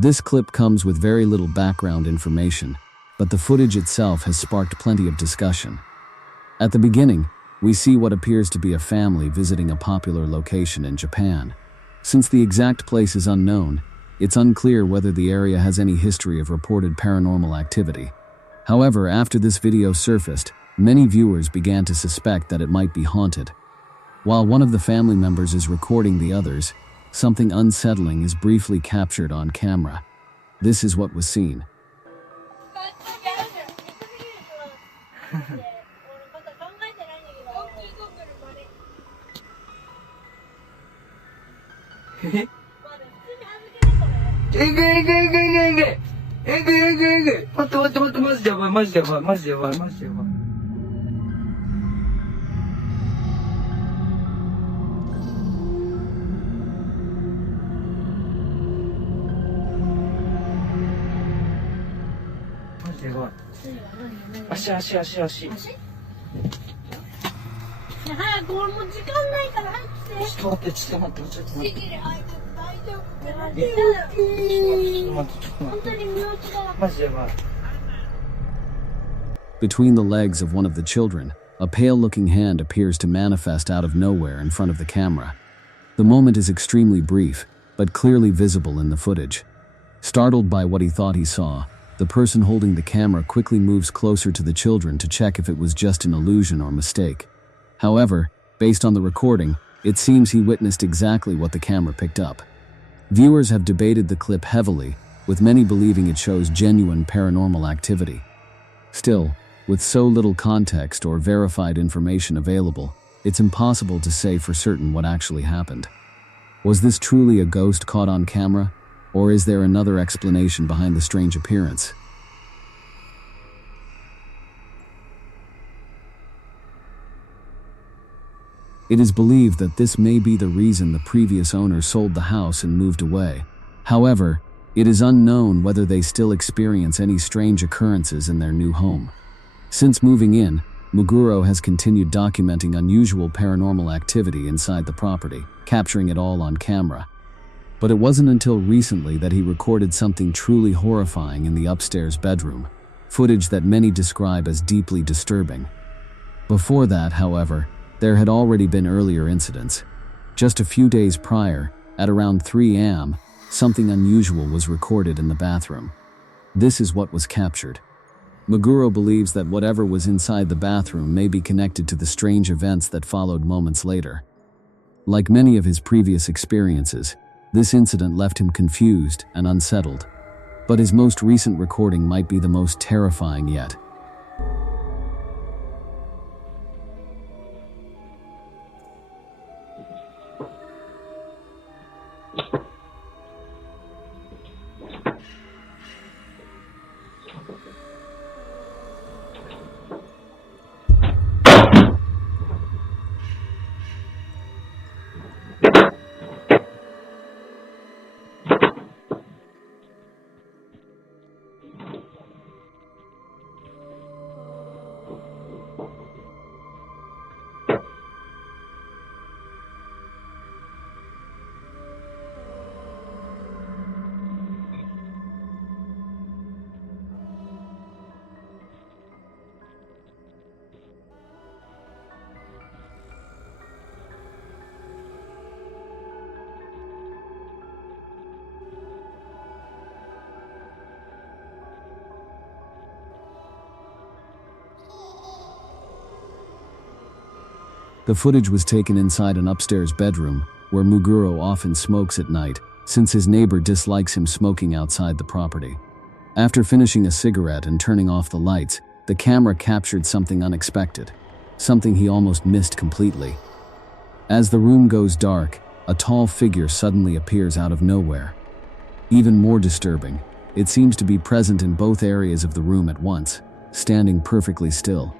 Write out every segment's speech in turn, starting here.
This clip comes with very little background information, but the footage itself has sparked plenty of discussion. At the beginning, we see what appears to be a family visiting a popular location in Japan. Since the exact place is unknown, it's unclear whether the area has any history of reported paranormal activity. However, after this video surfaced, many viewers began to suspect that it might be haunted. While one of the family members is recording the others, something unsettling is briefly captured on camera. This is what was seen. Between the legs of one of the children, a pale-looking hand appears to manifest out of nowhere in front of the camera. The moment is extremely brief, but clearly visible in the footage. Startled by what he thought he saw, the person holding the camera quickly moves closer to the children to check if it was just an illusion or mistake. However, based on the recording, it seems he witnessed exactly what the camera picked up. Viewers have debated the clip heavily, with many believing it shows genuine paranormal activity. Still, with so little context or verified information available, it's impossible to say for certain what actually happened. Was this truly a ghost caught on camera, or is there another explanation behind the strange appearance? It is believed that this may be the reason the previous owner sold the house and moved away. However, it is unknown whether they still experience any strange occurrences in their new home. Since moving in, Muguro has continued documenting unusual paranormal activity inside the property, capturing it all on camera. But it wasn't until recently that he recorded something truly horrifying in the upstairs bedroom, footage that many describe as deeply disturbing. Before that, however, there had already been earlier incidents. Just a few days prior, at around 3 a.m., something unusual was recorded in the bathroom. This is what was captured. Meguro believes that whatever was inside the bathroom may be connected to the strange events that followed moments later. Like many of his previous experiences, this incident left him confused and unsettled. But his most recent recording might be the most terrifying yet. The footage was taken inside an upstairs bedroom, where Muguro often smokes at night, since his neighbor dislikes him smoking outside the property. After finishing a cigarette and turning off the lights, the camera captured something unexpected, something he almost missed completely. As the room goes dark, a tall figure suddenly appears out of nowhere. Even more disturbing, it seems to be present in both areas of the room at once, standing perfectly still.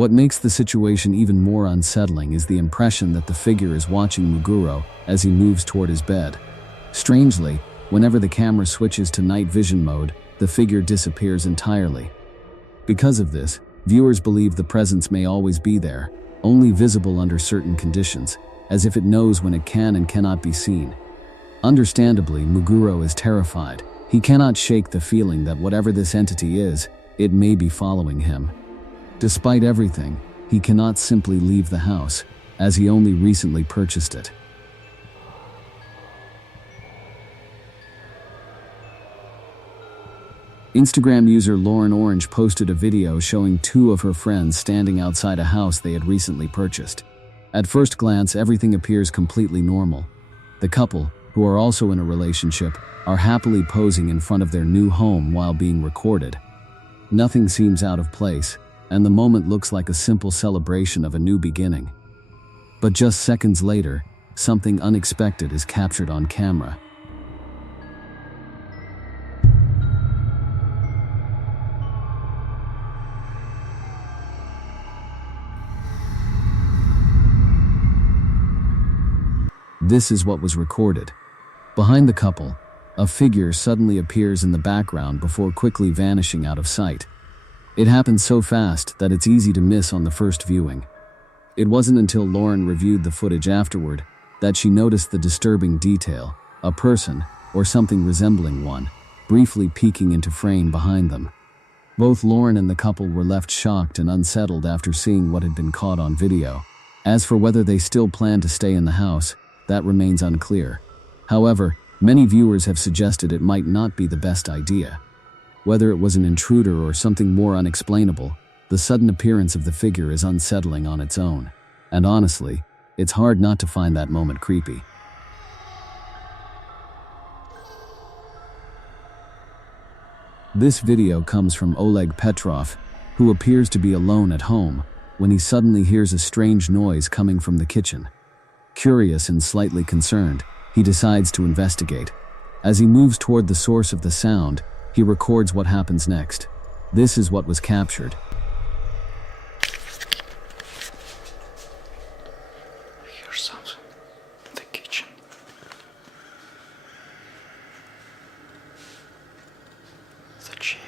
What makes the situation even more unsettling is the impression that the figure is watching Muguro as he moves toward his bed. Strangely, whenever the camera switches to night vision mode, the figure disappears entirely. Because of this, viewers believe the presence may always be there, only visible under certain conditions, as if it knows when it can and cannot be seen. Understandably, Muguro is terrified. He cannot shake the feeling that whatever this entity is, it may be following him. Despite everything, he cannot simply leave the house, as he only recently purchased it. Instagram user Lauren Orange posted a video showing two of her friends standing outside a house they had recently purchased. At first glance, everything appears completely normal. The couple, who are also in a relationship, are happily posing in front of their new home while being recorded. Nothing seems out of place, and the moment looks like a simple celebration of a new beginning. But just seconds later, something unexpected is captured on camera. This is what was recorded. Behind the couple, a figure suddenly appears in the background before quickly vanishing out of sight. It happens so fast that it's easy to miss on the first viewing. It wasn't until Lauren reviewed the footage afterward that she noticed the disturbing detail, a person, or something resembling one, briefly peeking into frame behind them. Both Lauren and the couple were left shocked and unsettled after seeing what had been caught on video. As for whether they still plan to stay in the house, that remains unclear. However, many viewers have suggested it might not be the best idea. Whether it was an intruder or something more unexplainable, the sudden appearance of the figure is unsettling on its own. And honestly, it's hard not to find that moment creepy. This video comes from Oleg Petrov, who appears to be alone at home when he suddenly hears a strange noise coming from the kitchen. Curious and slightly concerned, he decides to investigate. As he moves toward the source of the sound, he records what happens next. This is what was captured. I hear something in the kitchen. The chair.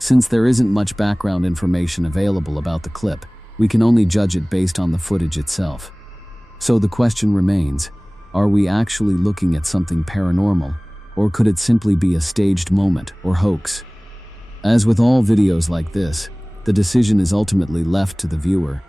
Since there isn't much background information available about the clip, we can only judge it based on the footage itself. So the question remains, are we actually looking at something paranormal, or could it simply be a staged moment or hoax? As with all videos like this, the decision is ultimately left to the viewer,